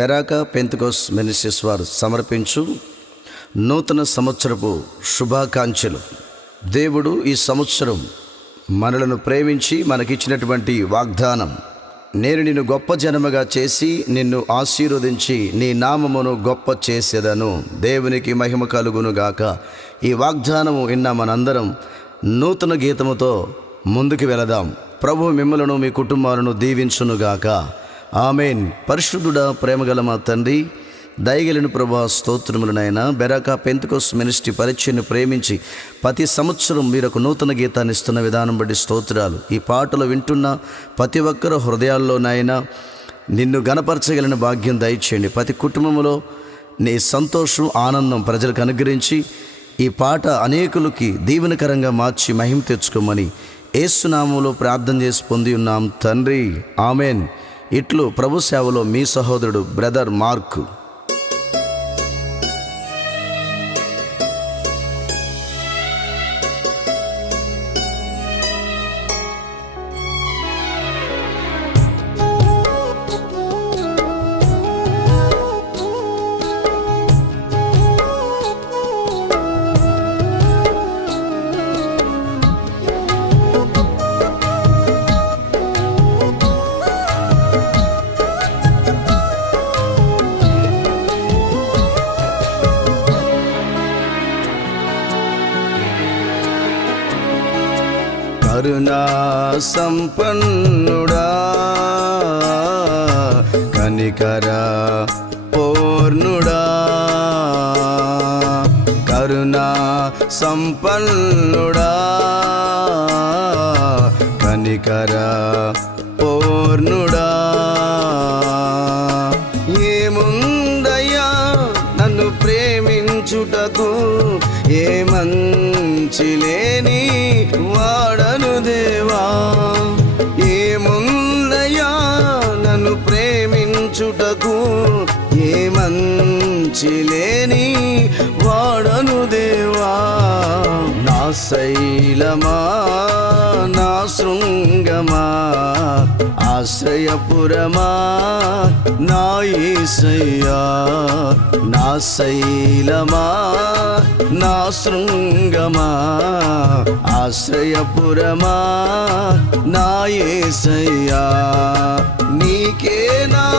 Beracah Pentecost ministries వారు సమర్పించు నూతన సంవత్సరపు శుభాకాంక్షలు. దేవుడు ఈ సంవత్సరం మనలను ప్రేమించి మనకిచ్చినటువంటి వాగ్దానం. నేను నిన్ను గొప్ప జనముగా చేసి నిన్ను ఆశీర్వదించి నీ నామమును గొప్ప చేసేదను. దేవునికి మహిమ కలుగును గాక. ఈ వాగ్దానము విన్న మనందరం నూతన గీతముతో ముందుకు వెళదాం. ప్రభు మిమ్మలను మీ కుటుంబాలను దీవించునుగాక ఆమెన్. పరిశుద్ధుడ ప్రేమగల మా తండ్రి దయగలిన ప్రభా స్తోత్రములనైనా బెరాకా పెంతుకోస్ మినిస్ట్రీ పరీక్షను ప్రేమించి ప్రతి సంవత్సరం మీరు ఒక నూతన గీతాన్ని ఇస్తున్న విధానం బట్టి స్తోత్రాలు. ఈ పాటలు వింటున్న ప్రతి ఒక్కరు హృదయాల్లోనైనా నిన్ను గణపరచగలిగిన భాగ్యం దయచేయండి. ప్రతి కుటుంబంలో నీ సంతోషం ఆనందం ప్రజలకు అనుగ్రహించి ఈ పాట అనేకులకి దీవెనకరంగా మార్చి మహిమ తెచ్చుకోమని ఏసునామంలో ప్రార్థన చేసి పొంది ఉన్నాం తండ్రి. ఆమెన్. ఇట్లు ప్రభు సేవలో మీ సహోదరుడు బ్రదర్ మార్క్. సంపన్నుడా. కనికర పూర్ణుడా. కరుణా సంపన్నుడా. కనికర పూర్ణుడా. ఏముందయ్యా నన్ను ప్రేమించుటకు? ఏ మంచి లేని వాడను దేవా ఏముందయా నన్ను ప్రేమించుటకు? ఏ మంచి లేని వాడను దేవా? నా శైలమా నా శృంగ ఆశ్రయపురమా నా ఈసయ్యా నా శైలమా నా శృంగమా ఆశ్రయపురమా నా ఏసయ్యా నీకే నారాధనా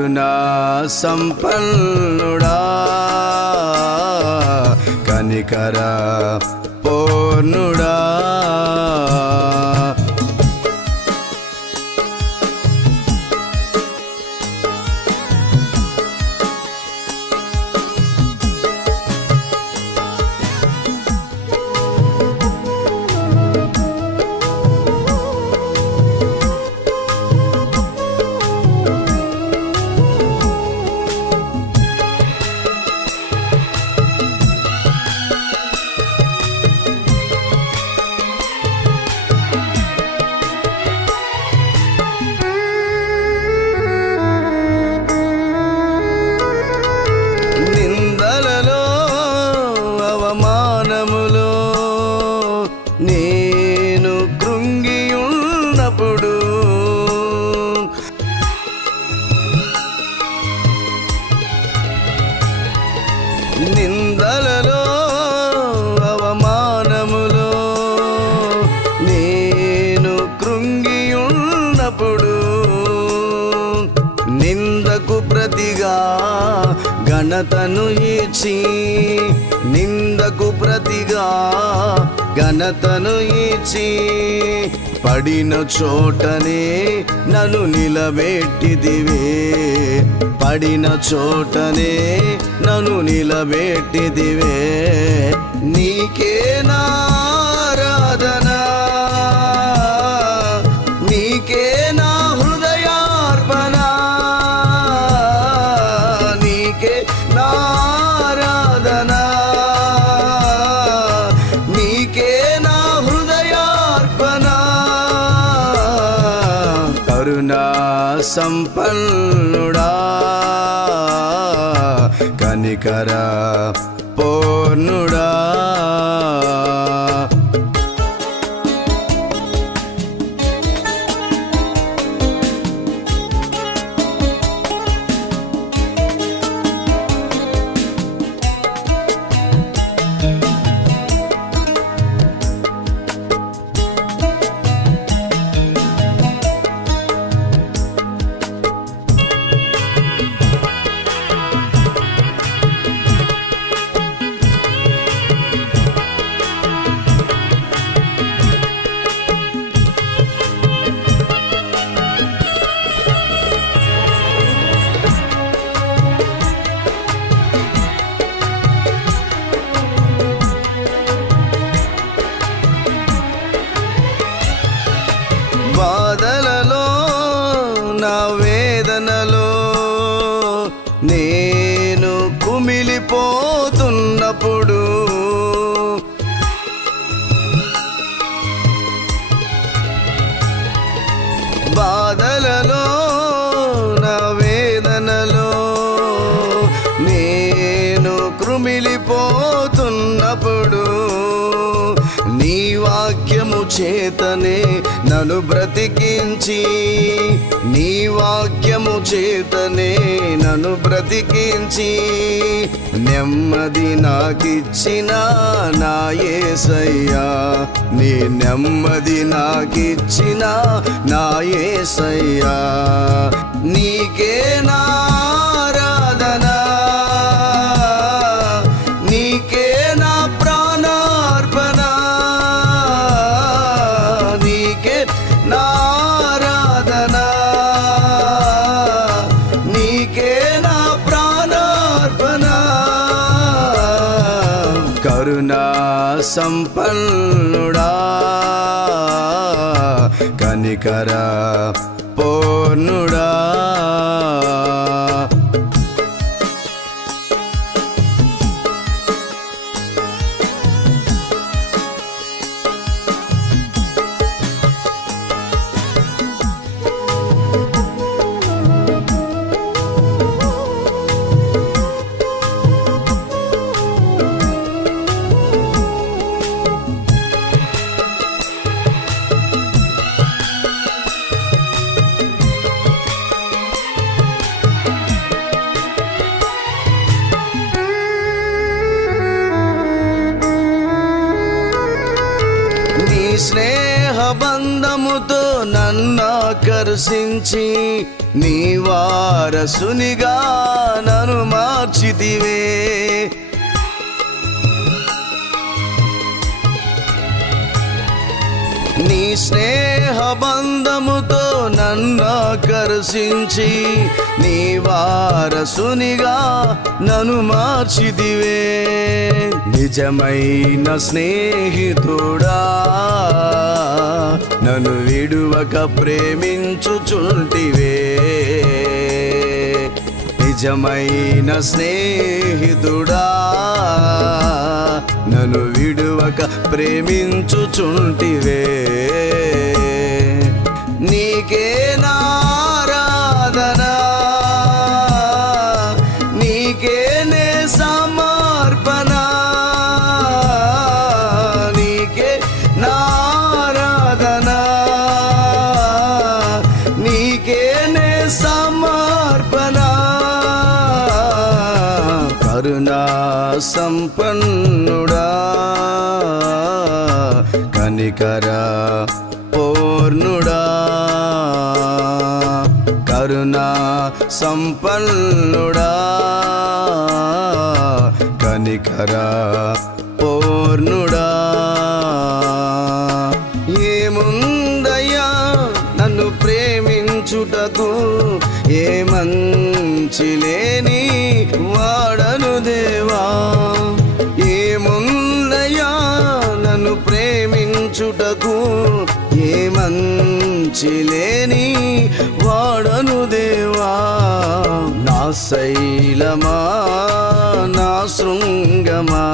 కరుణా సంపన్నుడా. కనికర పూర్ణుడా. నిందలలో అవమానములో నేను కృంగియున్నప్పుడు నిందకు ప్రతిగా ఘనతను ఇచ్చి నిందకు ప్రతిగా ఘనతను ఇచ్చి పడిన చోటనే నన్ను నిలబెట్టిదివే. పడిన చోటనే నన్ను నిలబెట్టిదివే. నీకేనా సంపన్నుడా. కనికర పూర్ణుడా చేతనే నన్ను బ్రతికించి నీ వాక్యము చేతనే నన్ను బ్రతికించి నెమ్మది నాకిచ్చిన నా ఏసయ్యా నీ నెమ్మది నాకిచ్చిన నా ఏసయ్యా నీకే నా కనికరా పూర్ణుడా స్నేహ బంధముతో నన్ను నీ వారసునిగా నన్ను మార్చితివే. నీ స్నేహ బంధముతో నీ వారసునిగా నన్ను మార్చిదివే. నిజమైన స్నేహితుడా నన్ను విడువక ప్రేమించుచుంటివే. నిజమైన స్నేహితుడా నన్ను విడువక ప్రేమించుచుంటివే. నీకే సంపన్నుడా. కనికర పూర్ణుడా. కరుణా సంపన్నుడా. కనికర పూర్ణుడా. ఏముందయ్యా నన్ను ప్రేమించుటకు? ఏ మంచి నన్ను ప్రేమించుటకు ఏ మంచి వాడను దేవా. నా శైలమా నా శృంగమా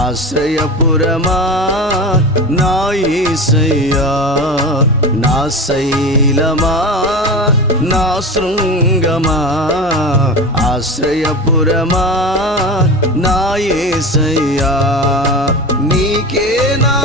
ఆశ్రయపురమా నా ఈసయ్యా నా శైలమా నా శృంగమా ఆశ్రయపురమా నా ఏసయ్యా. నీకే నా